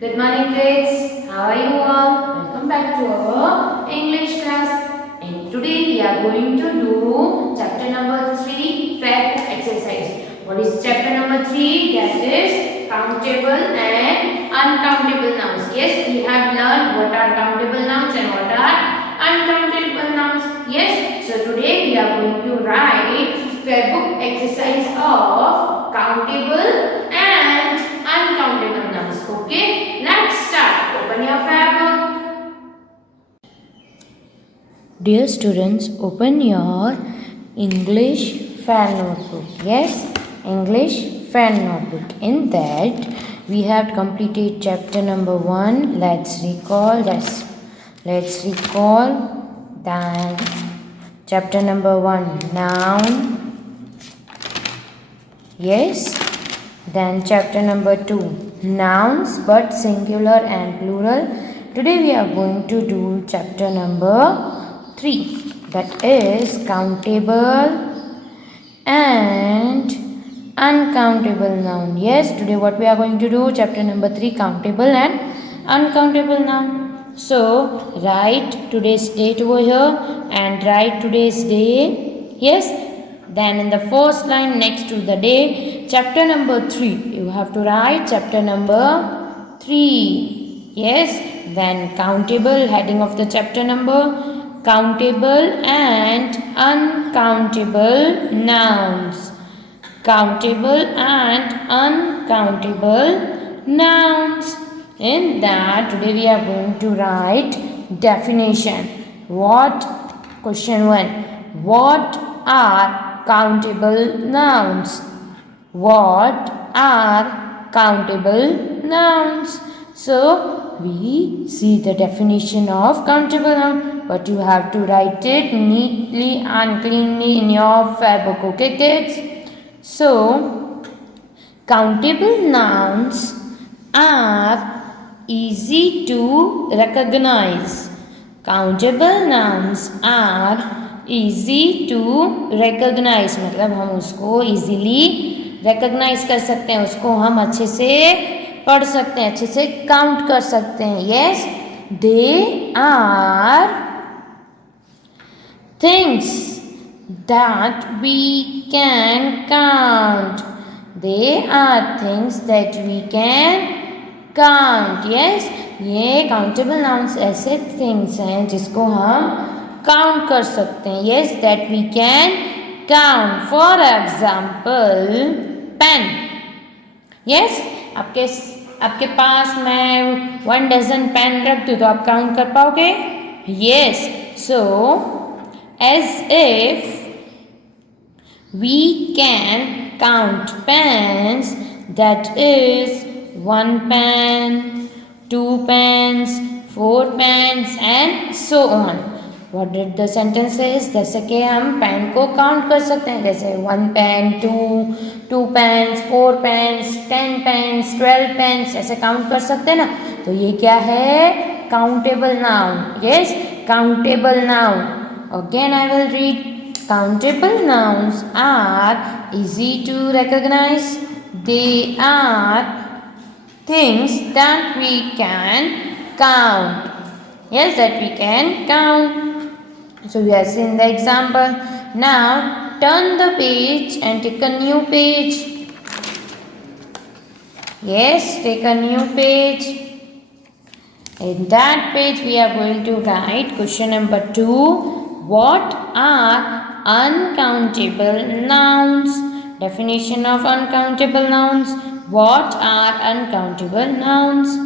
Good morning kids. How are you all? Welcome back to our English class. And today we are going to do chapter number 3 fair exercise. What is chapter number 3? That is countable and uncountable nouns. Yes, we have learned what are countable nouns and what are uncountable nouns. Yes, so today we are going to write fair book exercise of countable and uncountable nouns. Okay, let's start. Open your fair book. Dear students, open your English fan notebook. Yes, English fan notebook. In that, we have completed chapter number 1. Let's recall this. Let's recall then chapter number 1, noun. Yes, then chapter number 2, nouns but singular and plural. Today we are going to do chapter number 3, that is countable and uncountable noun. Yes, today what we are going to do, chapter number 3, countable and uncountable noun. So write today's date over here and write today's day. Yes, then in the first line next to the day, chapter number 3, you have to write chapter number 3. Yes, then countable, heading of the chapter number, countable and uncountable nouns. Countable and uncountable nouns. In that, today we are going to write definition. What? Question 1. What are countable nouns? What are countable nouns? So, we see the definition of countable noun, but you have to write it neatly and cleanly in your fair book, okay kids? So, countable nouns are easy to recognize. Countable nouns are easy to recognize, मतलब हम उसको easily recognize कर सकते हैं, उसको हम अच्छे से पढ़ सकते हैं, अच्छे से काउंट कर सकते हैं. Yes, they are things that we can count. They are things that we can count. Yes, ये countable nouns ऐसे things हैं जिसको हम count कर सकते हैं. Yes, that we can count. For example, pen. Yes, आपके पास मैं 1 डजन पेन रख दूँ तो आप काउंट कर पाओगे? Yes, so as if we can count pens, that is 1 pen, 2 pens, 4 pens and so on. What did the sentence says? जैसे कि हम पेन को काउंट कर सकते हैं, जैसे 1 pen, 2 pens, 4 pens, 10 pens, 12 pens, ऐसे काउंट कर सकते हैं ना. तो ये क्या है? Countable noun. Yes, countable noun. Again I will read. Countable nouns are easy to recognize. They are things that we can count. Yes, that we can count. So we have seen the example. Now turn the page and take a new page. Yes, take a new page. In that page we are going to write question number 2. What are uncountable nouns? Definition of uncountable nouns. What are uncountable nouns?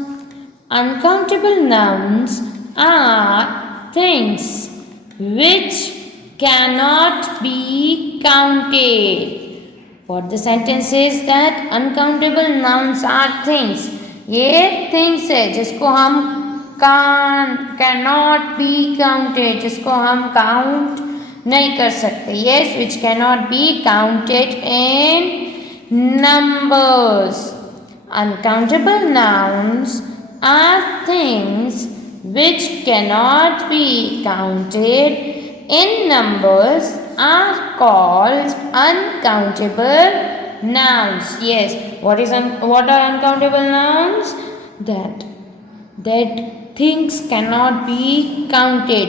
Uncountable nouns are things which cannot be counted. What the sentence says that uncountable nouns are things. ये things है जिसको हम cannot be counted, जिसको हम count नहीं कर सकते. Yes, which cannot be counted in numbers. Uncountable nouns are things which cannot be counted in numbers are called uncountable nouns. Yes, what are uncountable nouns? that things cannot be counted.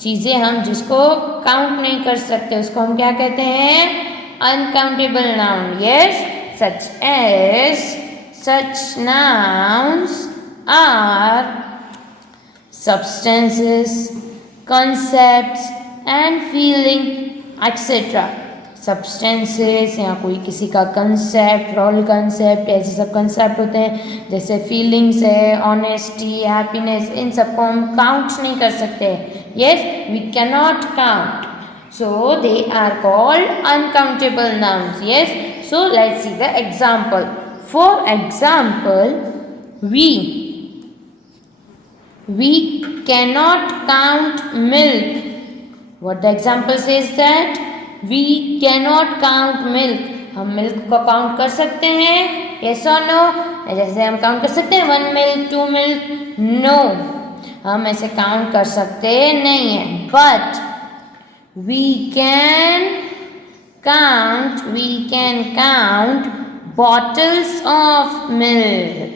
चीज़ें हम जिसको count नहीं कर सकते उसको हम क्या कहते हैं? Uncountable noun. Yes, such nouns are substances, concepts and feeling etc. Substances या कोई किसी का कंसेप्ट, रोल कंसेप्ट, ऐसे सब कंसेप्ट होते हैं. जैसे फीलिंग्स है, ऑनेस्टी, हैप्पीनेस, इन सबको हम काउंट नहीं कर सकते. Yes, we cannot count. So they are called uncountable nouns. Yes, so let's see the example. For example, we cannot count milk. What the example says that? We cannot count milk. हम milk को count कर सकते हैं? Yes or no? जैसे हम count कर सकते हैं 1 milk, 2 milk? No, हम ऐसे काउंट कर सकते नहीं हैं. But we can count bottles of milk.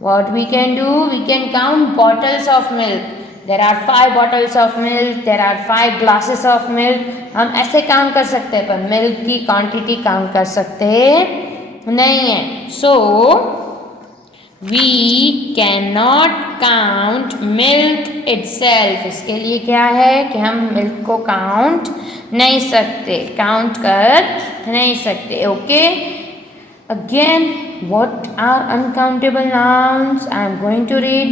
What we can do? We can count bottles of milk. There are 5 bottles of milk. There are 5 glasses of milk. हम ऐसे count कर सकते हैं पर मिल्क की क्वांटिटी काउंट कर सकते नहीं है. So we cannot count milk itself. इसके लिए क्या है कि हम मिल्क को काउंट नहीं सकते, काउंट कर नहीं सकते. Okay, again, what are uncountable nouns? I am going to read.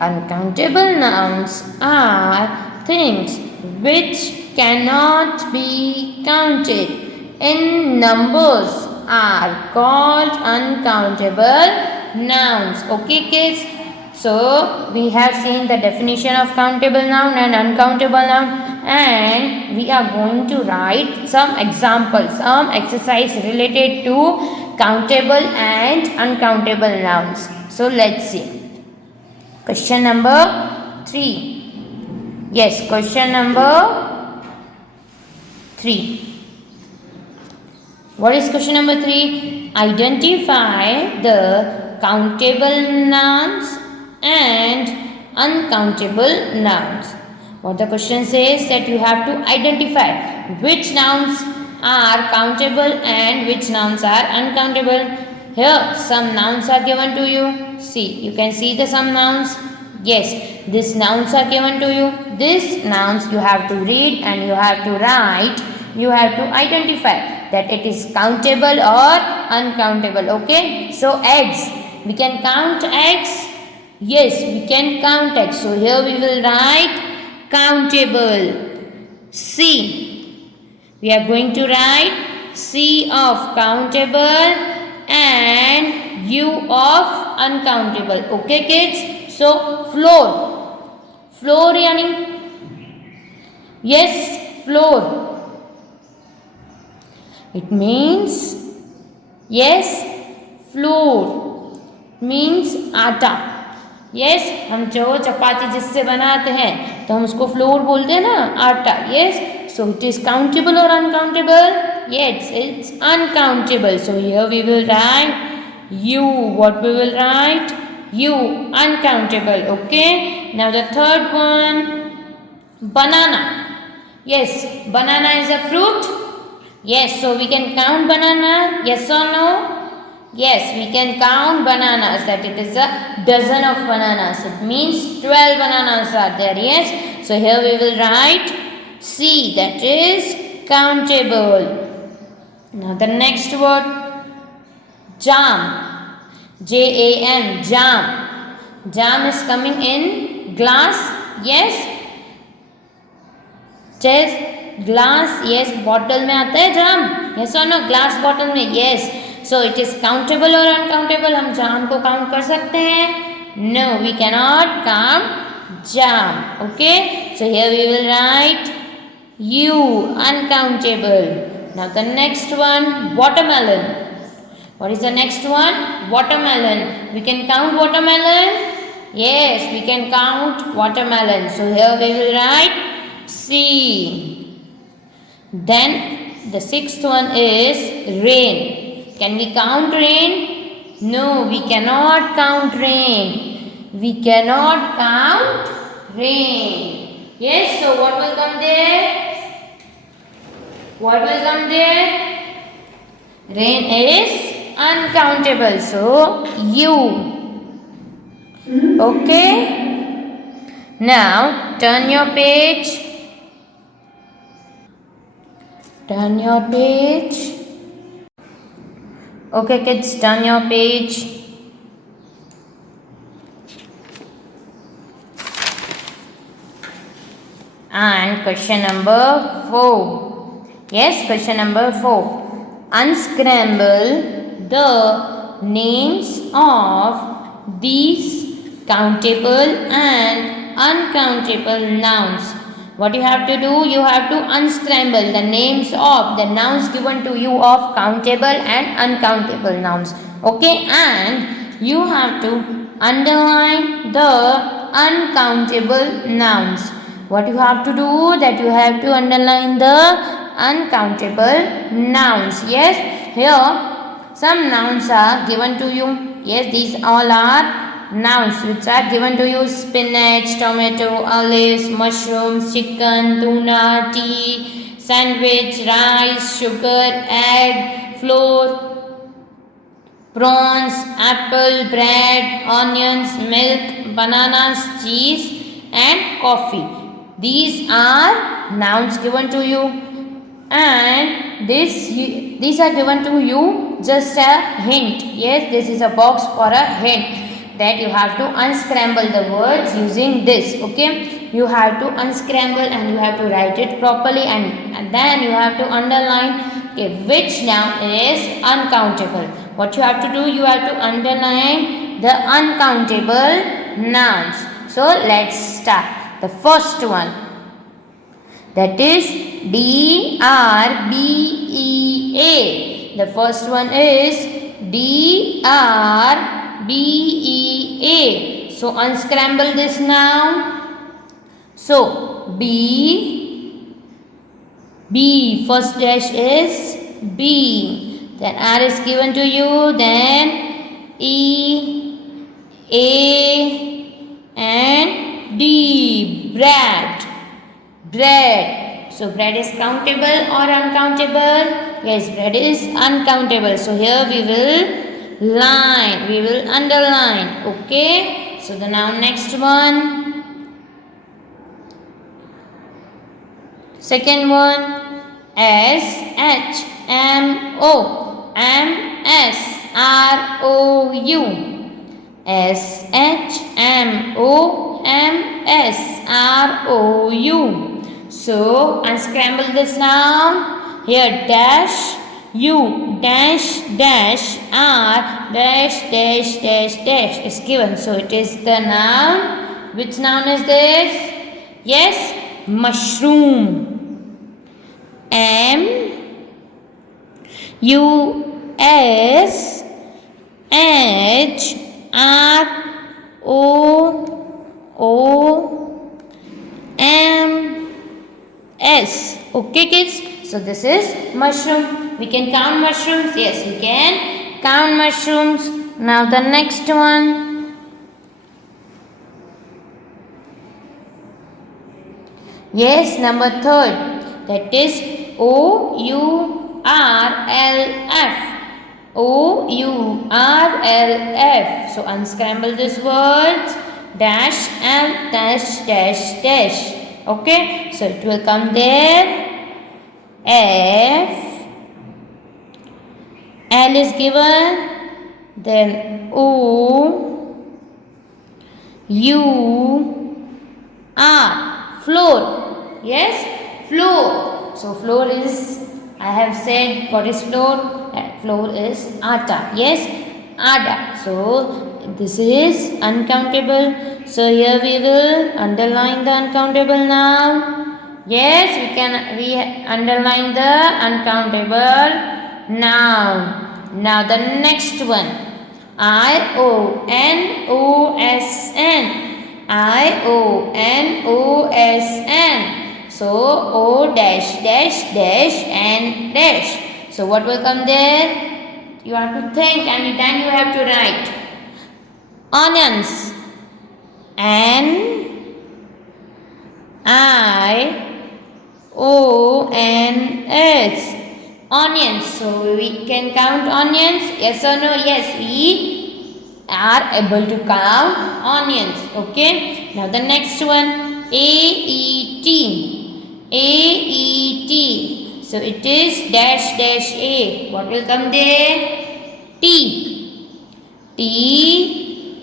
Uncountable nouns are things which cannot be counted in numbers are called uncountable nouns. Okay kids, so we have seen the definition of countable noun and uncountable noun, and we are going to write some examples, some exercise related to countable and uncountable nouns. So let's see. Question number 3. Yes, question number 3. What is question number 3? Identify the countable nouns and uncountable nouns. What the question says that you have to identify which nouns are countable and which nouns are uncountable. Here some nouns are given to you. See, you can see the some nouns. Yes, these nouns are given to you. These nouns you have to read and you have to write. You have to identify that it is countable or uncountable. Okay, so eggs, we can count eggs. Yes, we can count eggs. So here we will write countable. C, we are going to write C of countable and U of uncountable. Okay kids, so floor यानी, yes, floor, it means, yes, flour means आटा. Yes, हम जो चपाती जिससे बनाते हैं तो हम उसको फ्लोर बोलते हैं ना, आटा. Yes, so it is countable or uncountable? Yes, it's uncountable. So here we will write U. What we will write? U, uncountable. Okay, now the third one, banana. Yes, banana is a fruit. Yes, so we can count banana. Yes or no? Yes, we can count bananas, that it is a dozen of bananas. It means 12 bananas are there. Yes, so here we will write C, that is countable. Now the next word, jam. J-A-M, jam. Jam is coming in glass. Yes, just glass. Yes, bottle में आता है jam. Yes or no? Glass bottle में. Yes. So it is countable or uncountable? हम जाम को count कर सकते हैं? No, we cannot count jam. Okay, so here we will write U, uncountable. Now the next one, watermelon. What is the next one? Watermelon. We can count watermelon? Yes, we can count watermelon. So here we will write C. Then the sixth one is rain. Can we count rain? No, we cannot count rain. We cannot count rain. Yes, so what will come there? What will come there? Rain is uncountable. So U. Okay. Now turn your page. Turn your page. Okay, kids, turn your page. And question number 4. Yes, question number 4. Unscramble the names of these countable and uncountable nouns. What you have to do? You have to unscramble the names of the nouns given to you of countable and uncountable nouns. Okay, and you have to underline the uncountable nouns. What you have to do? That you have to underline the uncountable nouns. Yes, here some nouns are given to you. Yes, these all are nouns which are given to you: spinach, tomato, olives, mushrooms, chicken, tuna, tea, sandwich, rice, sugar, egg, flour, prawns, apple, bread, onions, milk, bananas, cheese, and coffee. These are nouns given to you, and these are given to you just a hint. Yes, this is a box for a hint that you have to unscramble the words using this. Okay, you have to unscramble and you have to write it properly, and then you have to underline which noun is uncountable. What you have to do? You have to underline the uncountable nouns. So let's start. The first one, that is DRBEA. The first one is DRBEA. So unscramble this noun. So B, first dash is B. Then R is given to you. Then E, A, and D, bread. So bread is countable or uncountable? Yes, bread is uncountable. So here we will underline. Okay. So the noun next one. Second one, SHMO, MSROU. SHMOMSROU. So unscramble this noun. Here dash U dash dash R dash dash dash dash is given. So it is the noun. Which noun is this? Yes, mushroom. MUSHROOMS. Okay, kids. So this is mushroom. We can count mushrooms. Yes, we can count mushrooms. Now the next one. Yes, number third. That is OURLF. So unscramble these words. Dash L dash dash dash. Okay, so it will come there. F. L is given. Then O. U. R. Floor. Yes, floor. So floor is, I have said what is floor. Floor is atta. Yes, atta. So this is uncountable. So here we will underline the uncountable noun. Yes, we underline the uncountable noun. Now the next one. IONOSN. So O dash dash dash and dash. So what will come there? You have to think and then you have to write. Onions. N I O N S. Onions. So we can count onions. Yes or no? Yes, we are able to count onions. Okay. Now the next one. A-E-T. A-E-T. So it is dash dash A. What will come there? T. T-E-A.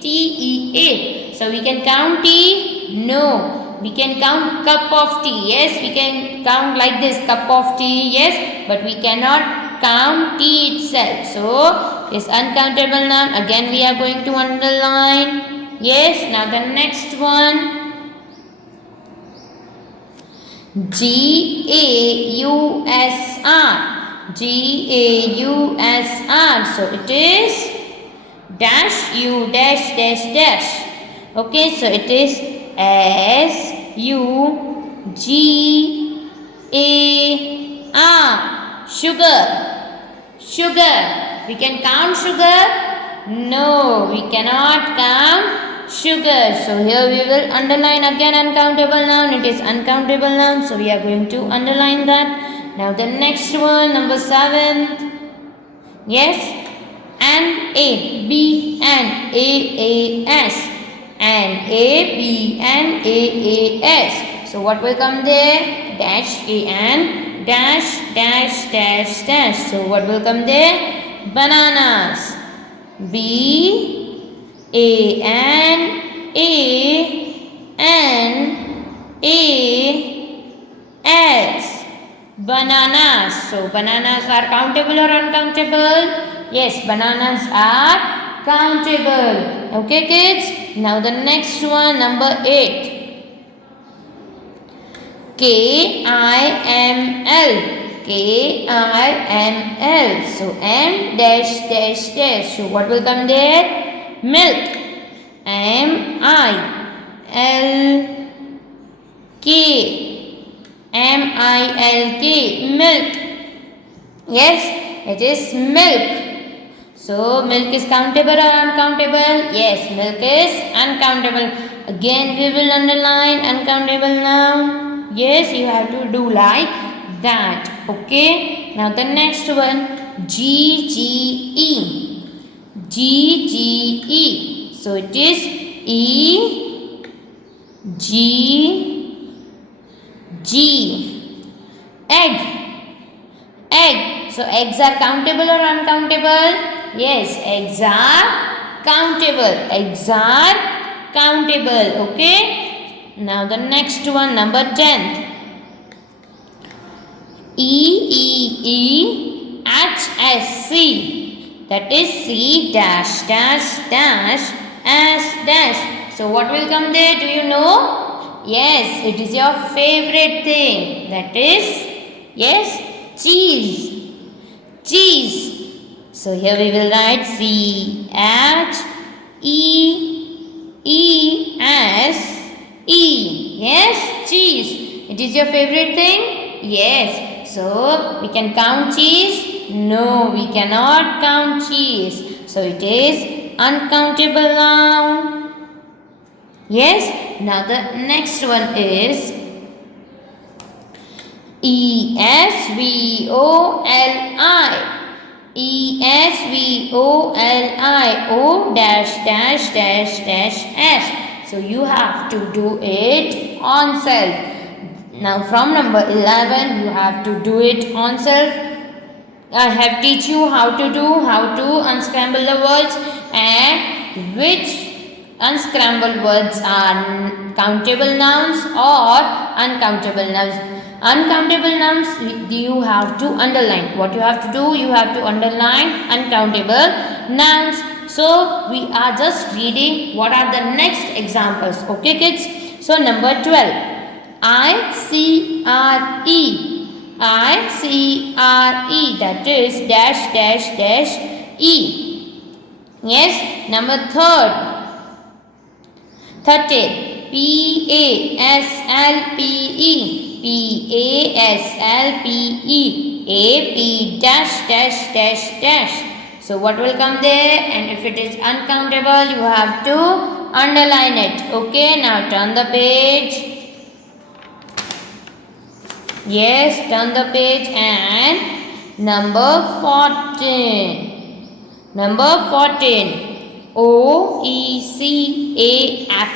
T-E-A. So we can count tea? No. We can count cup of tea. Yes, we can count like this, cup of tea. Yes, but we cannot count tea itself. So, it's uncountable noun. Again, we are going to underline. Yes, now the next one. G-A-U-S-R. G-A-U-S-R. So, it is dash U dash dash dash. Okay, so it is S-U-G-A-R. Sugar. Sugar. We can count sugar? No, we cannot count sugar. So here we will underline again uncountable noun. It is uncountable noun. So we are going to underline that. Now the next one, number 7. Yes. N-A-B-N-A-A-S. N-A-B-N-A-A-S. So what will come there? Dash A-N dash dash dash dash. So what will come there? Bananas. B-A-N-A-N-A-S. Bananas. So bananas are countable or uncountable? Yes, bananas are countable. Okay, kids. Now the next one, number 8. K-I-M-L. K-I-M-L. So M dash dash dash. So what will come there? Milk. M-I-L-K. M-I-L-K. Milk. Yes, it is milk. So, milk is countable or uncountable? Yes, milk is uncountable. Again, we will underline uncountable noun. Yes, you have to do like that. Okay. Now, the next one. G-G-E. G-G-E. So, it is E-G-G. Egg. Egg. So, eggs are countable or uncountable? Yes, eggs are countable. Eggs are countable. Okay. Now the next one, number 10. E-E-E-H-S-C. That is C dash dash dash S dash. So what will come there? Do you know? Yes, it is your favorite thing. That is, yes, cheese. Cheese. So here we will write C-H-E-E-S-E. Yes, cheese. It is your favorite thing? Yes. So we can count cheese? No, we cannot count cheese. So it is uncountable noun. Yes. Now the next one is E-S-V-O-L-I. E-S-V-O-L-I. O dash dash dash dash S. So you have to do it on self. Now from number 11 you have to do it on self. I have teach you how to unscramble the words and which unscrambled words are countable nouns or uncountable nouns. Uncountable nouns you have to underline. What you have to do? You have to underline uncountable nouns. So we are just reading what are the next examples. Okay, kids. So number 12. I-C-R-E. I-C-R-E. That is dash dash dash E. Yes. Number 13. P-A-S-L-P-E. P-A-S-L-P-E. A-P dash dash dash dash. So So what will come there? And if it is uncountable, you have to underline it. Okay, now turn the page. Yes, turn the page and number 14. Number 14. OECAFF.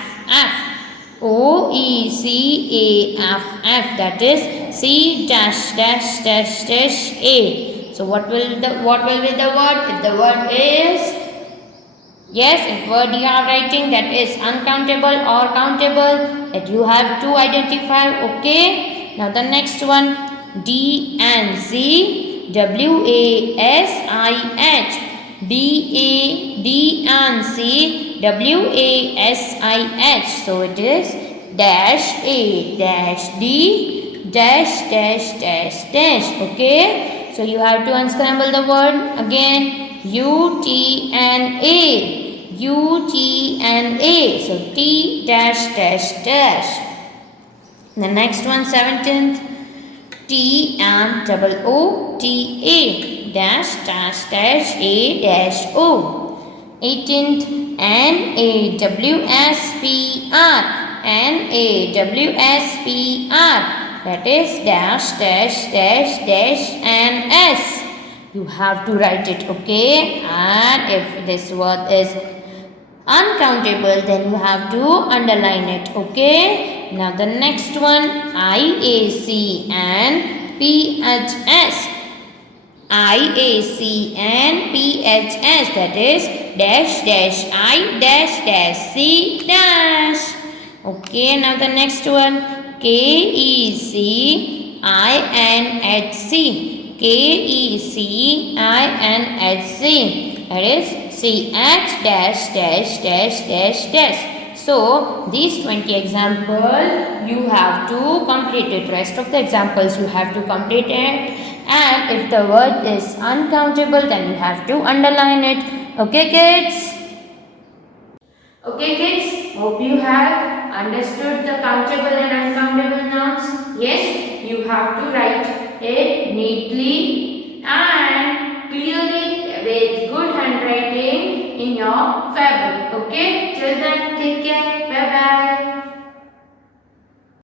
OECAFF. That is C dash dash dash dash A. So what will be the word? If the word is, yes, if word you are writing that is uncountable or countable, that you have to identify. Okay. Now the next one, D and C WASIH. D and C WASIH. So it is dash A dash D dash dash dash dash. Okay. So you have to unscramble the word again. UT and A. UT and A. So T dash dash dash. The next one, 17th. T and double O T A dash dash dash A dash O. 18th. NAWSPR. NAWSPR. That is dash dash dash dash and S. You have to write it, okay? And if this word is uncountable, then you have to underline it, okay? Now the next one, IAC and PHS. IAC and PHS, that is dash dash I dash dash C dash. Okay, now the next one, KECINHC. KECINHC. That is CH dash dash dash dash dash. So these 20 examples you have to complete it. Rest of the examples you have to complete it. And if the word is uncountable, then you have to underline it. Okay, kids? Okay kids, hope you have understood the countable and uncountable nouns. Yes, you have to write it neatly and clearly with good handwriting in your fair book. Okay, till then take care. Bye bye.